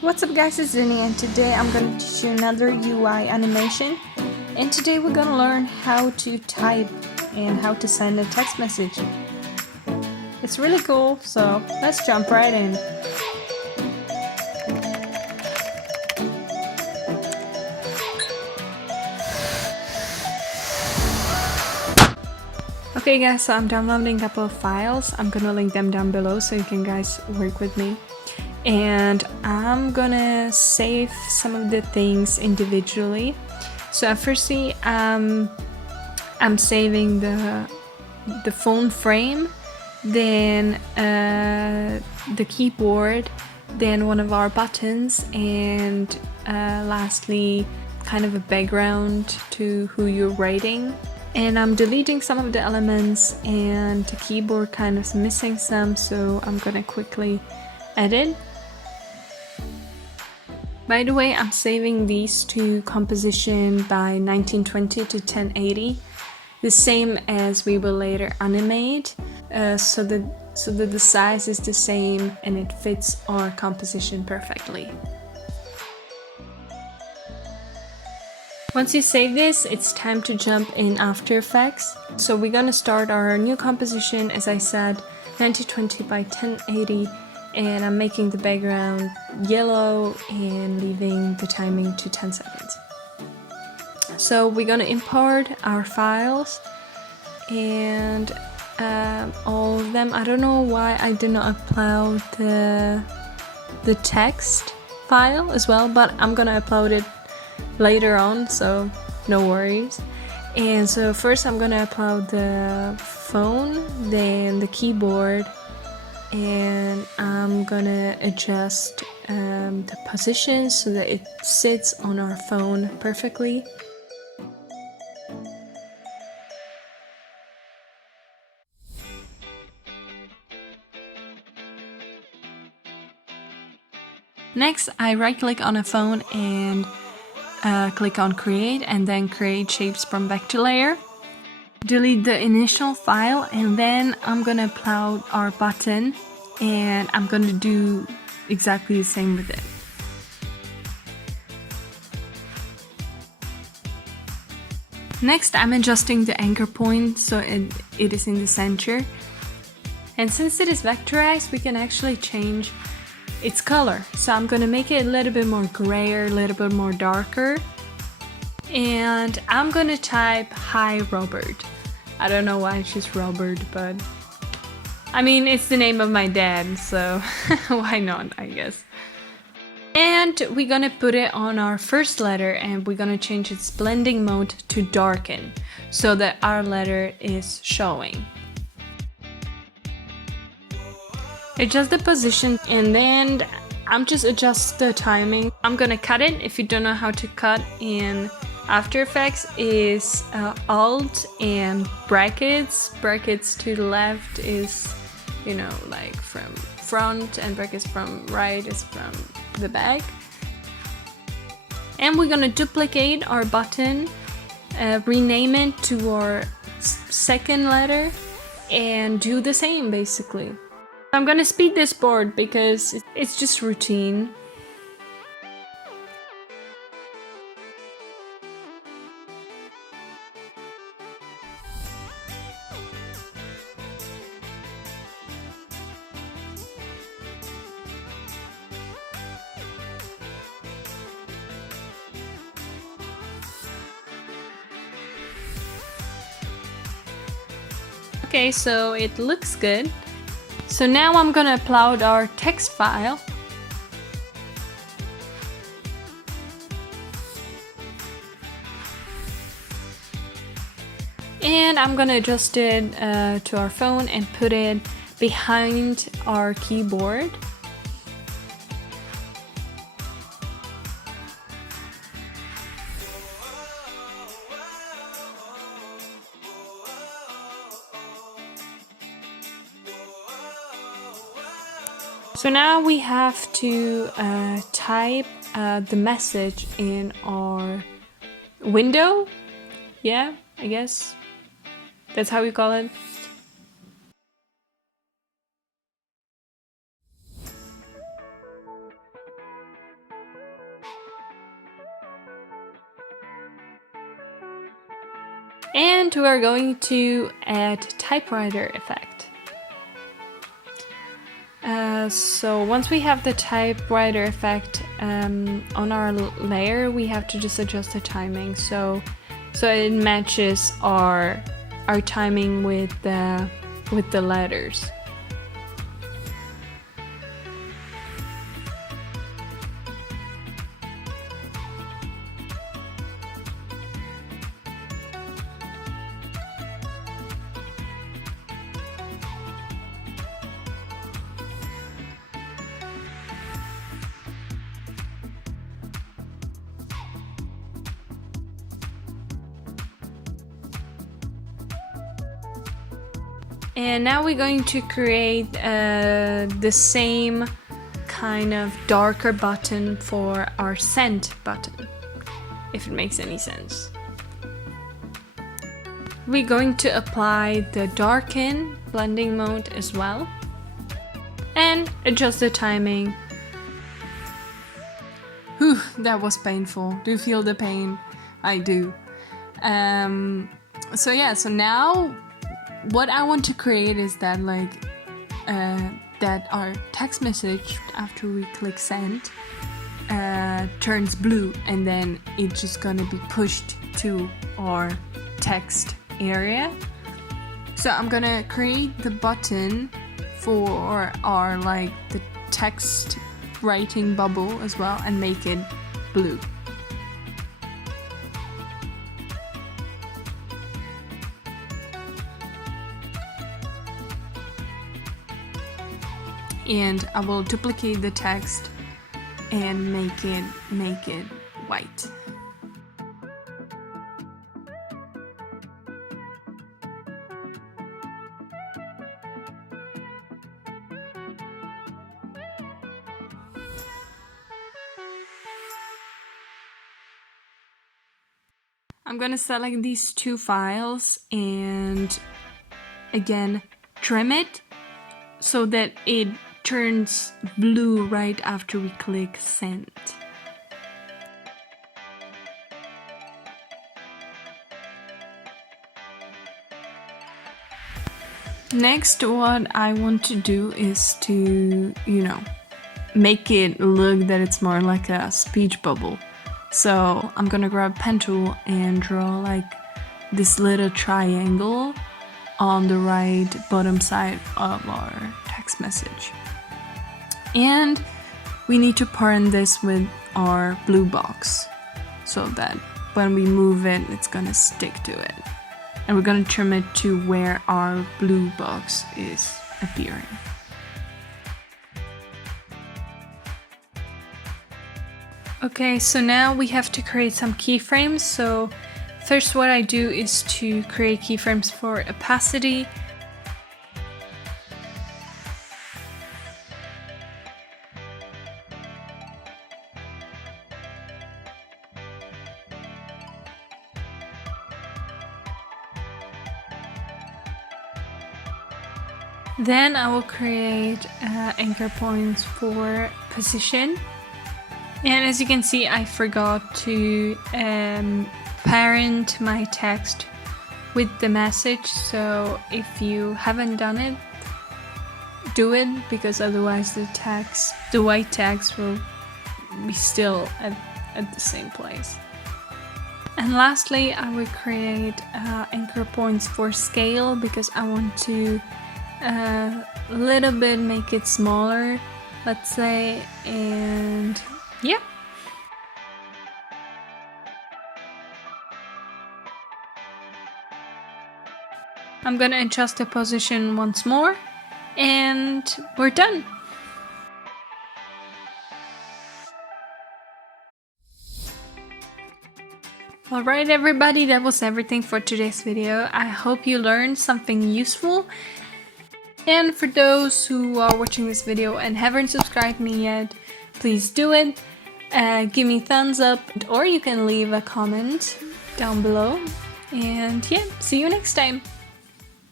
What's up guys, it's Zinni and today I'm going to teach you another UI animation, and today we're going to learn how to type and how to send a text message. It's really cool, so let's jump right in. Okay guys, so I'm downloading a couple of files. I'm going to link them down below so you can guys work with me. And I'm gonna save some of the things individually. So firstly, I'm saving the phone frame, then the keyboard, then one of our buttons, and lastly kind of a background to who you're writing. And I'm deleting some of the elements, and the keyboard kind of missing some, so I'm gonna quickly edit. By the way, I'm saving these to composition by 1920 to 1080, the same as we will later animate, so that the size is the same and it fits our composition perfectly. Once you save this, it's time to jump in After Effects. So we're gonna start our new composition, as I said, 1920 by 1080. And I'm making the background yellow and leaving the timing to 10 seconds. So we're gonna import our files and all of them. I don't know why I did not upload the text file as well, but I'm gonna upload it later on, so no worries. And so first I'm gonna upload the phone, then the keyboard, and I'm gonna adjust the position so that it sits on our phone perfectly. Next, I right click on a phone and click on create, and then create shapes from vector layer. Delete the initial file, and then I'm gonna upload our button, and I'm gonna do exactly the same with it. Next, I'm adjusting the anchor point so it is in the center. And since it is vectorized, we can actually change its color. So I'm gonna make it a little bit more grayer, a little bit more darker. And I'm gonna type "Hi Robert." I don't know why it's just Robert, but I mean, it's the name of my dad, so why not, I guess. And we're gonna put it on our first letter, and we're gonna change its blending mode to darken so that our letter is showing. Adjust the position, and then I'm just adjust the timing. I'm gonna cut it. If you don't know how to cut in After Effects, is Alt and brackets. Brackets to the left is, you know, like from front, and brackets from right is from the back. And we're gonna duplicate our button, rename it to our second letter, and do the same basically. I'm gonna speed this board because it's just routine. Okay, so it looks good. So now I'm gonna upload our text file. And I'm gonna adjust it to our phone and put it behind our keyboard. So now we have to type the message in our window. Yeah, I guess that's how we call it. And we are going to add typewriter effect. So once we have the typewriter effect on our layer, we have to just adjust the timing so it matches our timing with the letters. And now we're going to create the same kind of darker button for our send button, if it makes any sense. We're going to apply the darken blending mode as well and adjust the timing. Whew, that was painful. Do you feel the pain? I do. So yeah, so now what I want to create is that that our text message after we click send turns blue, and then it's just gonna be pushed to our text area. So I'm gonna create the button for our the text writing bubble as well and make it blue. And I will duplicate the text and make it white. I'm gonna select these two files and again trim it so that it turns blue right after we click send. Next, what I want to do is to, make it look that it's more like a speech bubble. So I'm gonna grab pen tool and draw this little triangle on the right bottom side of our text message. And we need to parent this with our blue box so that when we move it, it's gonna stick to it. And we're gonna trim it to where our blue box is appearing. Okay, so now we have to create some keyframes. So first what I do is to create keyframes for opacity. Then I will create anchor points for position. And as you can see, I forgot to parent my text with the message. So if you haven't done it, do it, because otherwise the white text will be still at the same place. And lastly, I will create anchor points for scale, because I want to a little bit make it smaller, let's say, and yeah. I'm gonna adjust the position once more and we're done. Alright everybody, that was everything for today's video. I hope you learned something useful. And for those who are watching this video and haven't subscribed me yet, please do it. Give me thumbs up, or you can leave a comment down below. And yeah, see you next time.